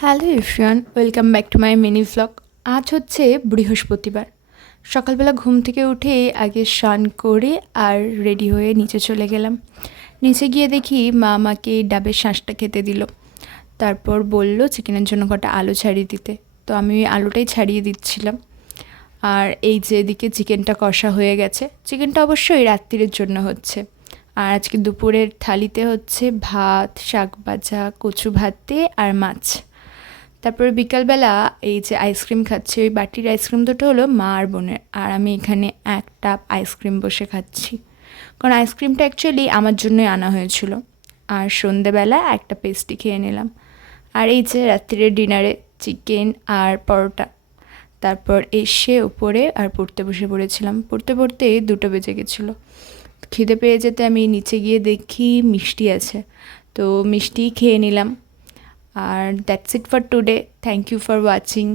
Hello everyone, welcome back to my mini vlog. আজ হচ্ছে বৃহস্পতিবার। সকালবেলা ঘুম থেকে উঠে আগে স্নান করে আর রেডি হয়ে নিচে চলে গেলাম। নিচে গিয়ে দেখি মা আমাকে ডাবের শাঁসটা খেতে দিল। তারপর বলল চিকেনের জন্য কটা আলু ছাড়িয়ে দিতে, তো আমি ওই আলুটাই ছাড়িয়ে দিচ্ছিলাম। আর এই যে এদিকে চিকেনটা কষা হয়ে গেছে। চিকেনটা অবশ্যই রাত্রির জন্য হচ্ছে। আর আজকে দুপুরের থালিতে হচ্ছে ভাত, শাক ভাজা, কচু ভাতে আর মাছ। তারপরে বিকালবেলা এই যে আইসক্রিম খাচ্ছি, ওই বাটির আইসক্রিম দুটো হলো মা আর বোনের, আর আমি এখানে একটা আইসক্রিম বসে খাচ্ছি, কারণ আইসক্রিমটা অ্যাকচুয়ালি আমার জন্যই আনা হয়েছিল। আর সন্ধেবেলা একটা পেস্ট্রি খেয়ে নিলাম। আর এই যে রাত্রির ডিনারে চিকেন আর পরোটা। তারপর এসে উপরে আর পড়তে বসে পড়েছিলাম। পড়তে পড়তে 2টা বেজে গেছিলো। খিদে পেয়ে যেতে আমি নিচে গিয়ে দেখি মিষ্টি আছে, তো মিষ্টি খেয়ে নিলাম। আর that's it for today. Thank you for watching.